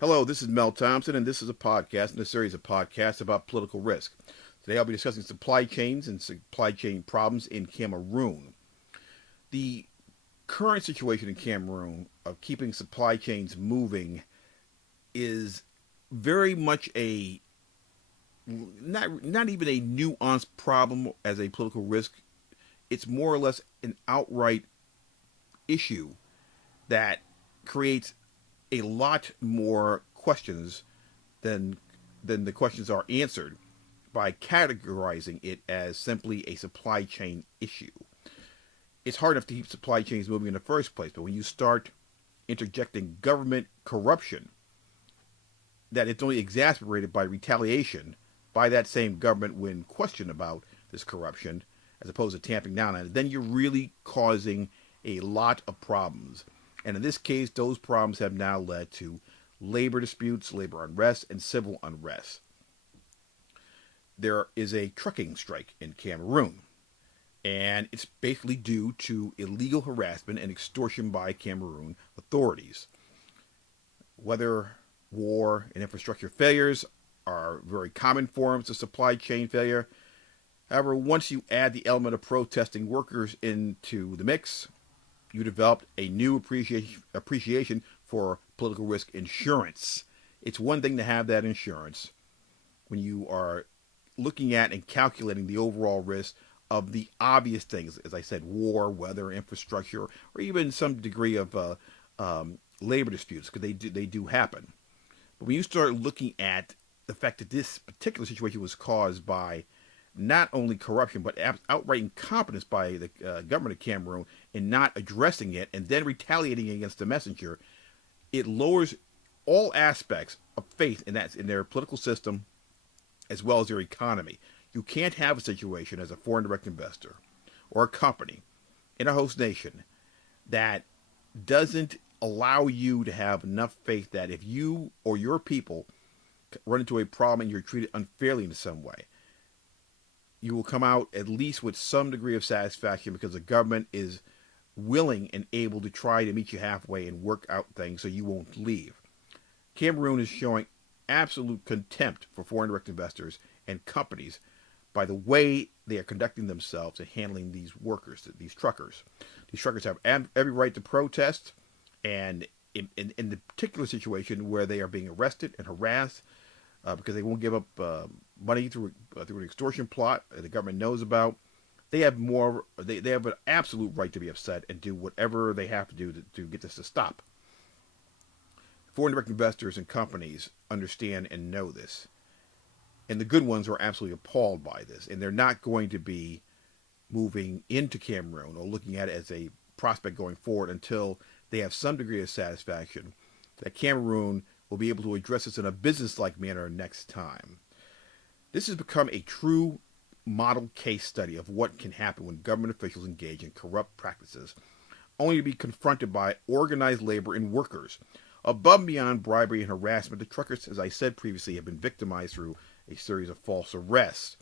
Hello, this is Mel Thompson, and this is a podcast in a series of podcasts about political risk. Today I'll be discussing supply chains and supply chain problems in Cameroon. The current situation in Cameroon of keeping supply chains moving is very much a not even a nuanced problem as a political risk. It's more or less an outright issue that creates a lot more questions than the questions are answered by categorizing it as simply a supply chain issue. It's hard enough to keep supply chains moving in the first place, but when you start interjecting government corruption, that it's only exacerbated by retaliation by that same government when questioned about this corruption, as opposed to tamping down on it, then you're really causing a lot of problems. And in this case, those problems have now led to labor disputes, labor unrest, and civil unrest. There is a trucking strike in Cameroon, and it's basically due to illegal harassment and extortion by Cameroon authorities. Weather, war, and infrastructure failures are very common forms of supply chain failure. However, once you add the element of protesting workers into the mix, you developed a new appreciation for political risk insurance. It's one thing to have that insurance when you are looking at and calculating the overall risk of the obvious things, as I said, war, weather, infrastructure, or even some degree of labor disputes, because they do happen. But when you start looking at the fact that this particular situation was caused by not only corruption, but outright incompetence by the government of Cameroon in not addressing it and then retaliating against the messenger, it lowers all aspects of faith in their political system as well as their economy. You can't have a situation as a foreign direct investor or a company in a host nation that doesn't allow you to have enough faith that if you or your people run into a problem and you're treated unfairly in some way, you will come out at least with some degree of satisfaction because the government is willing and able to try to meet you halfway and work out things so you won't leave. Cameroon is showing absolute contempt for foreign direct investors and companies by the way they are conducting themselves and handling these workers, these truckers. These truckers have every right to protest, and in the particular situation where they are being arrested and harassed because they won't give up money through an extortion plot that the government knows about, they have they have an absolute right to be upset and do whatever they have to do to get this to stop. Foreign direct investors and companies understand and know this, and the good ones are absolutely appalled by this, and they're not going to be moving into Cameroon or looking at it as a prospect going forward until they have some degree of satisfaction that Cameroon will be able to address this in a business-like manner next time. This has become a true model case study of what can happen when government officials engage in corrupt practices, only to be confronted by organized labor and workers. Above and beyond bribery and harassment, the truckers, as I said previously, have been victimized through a series of false arrests.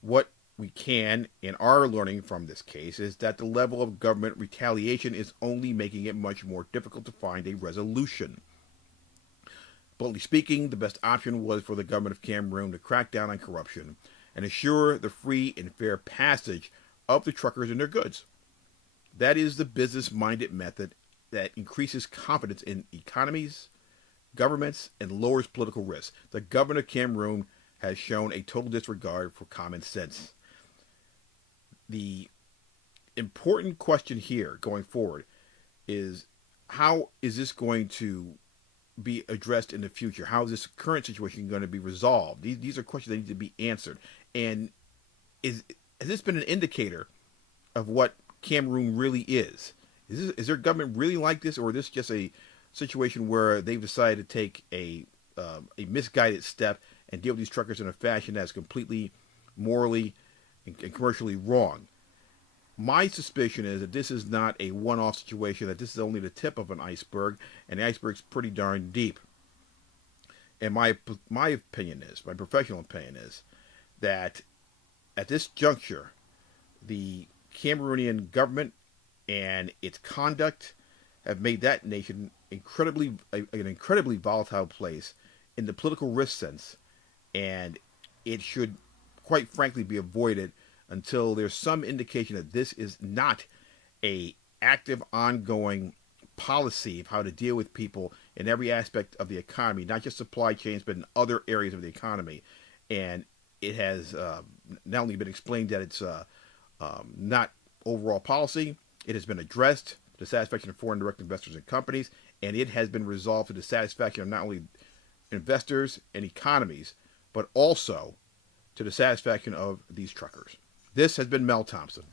What we can and are learning from this case is that the level of government retaliation is only making it much more difficult to find a resolution. Bluntly speaking, the best option was for the government of Cameroon to crack down on corruption and assure the free and fair passage of the truckers and their goods. That is the business-minded method that increases confidence in economies, governments, and lowers political risk. The government of Cameroon has shown a total disregard for common sense. The important question here going forward is, how is this going to be addressed in the future? How is this current situation going to be resolved? These are questions that need to be answered. And has this been an indicator of what Cameroon really is? Is their government really like this, or is this just a situation where they've decided to take a misguided step and deal with these truckers in a fashion that's completely morally and commercially wrong? My suspicion is that this is not a one-off situation, that this is only the tip of an iceberg, and the iceberg's pretty darn deep. And my opinion is, my professional opinion is, that at this juncture, the Cameroonian government and its conduct have made that nation an incredibly volatile place in the political risk sense, and it should, quite frankly, be avoided until there's some indication that this is not a active, ongoing policy of how to deal with people in every aspect of the economy, not just supply chains, but in other areas of the economy. And it has not only been explained that it's not overall policy, it has been addressed to the satisfaction of foreign direct investors and companies, and it has been resolved to the satisfaction of not only investors and economies, but also to the satisfaction of these truckers. This has been Mel Thompson.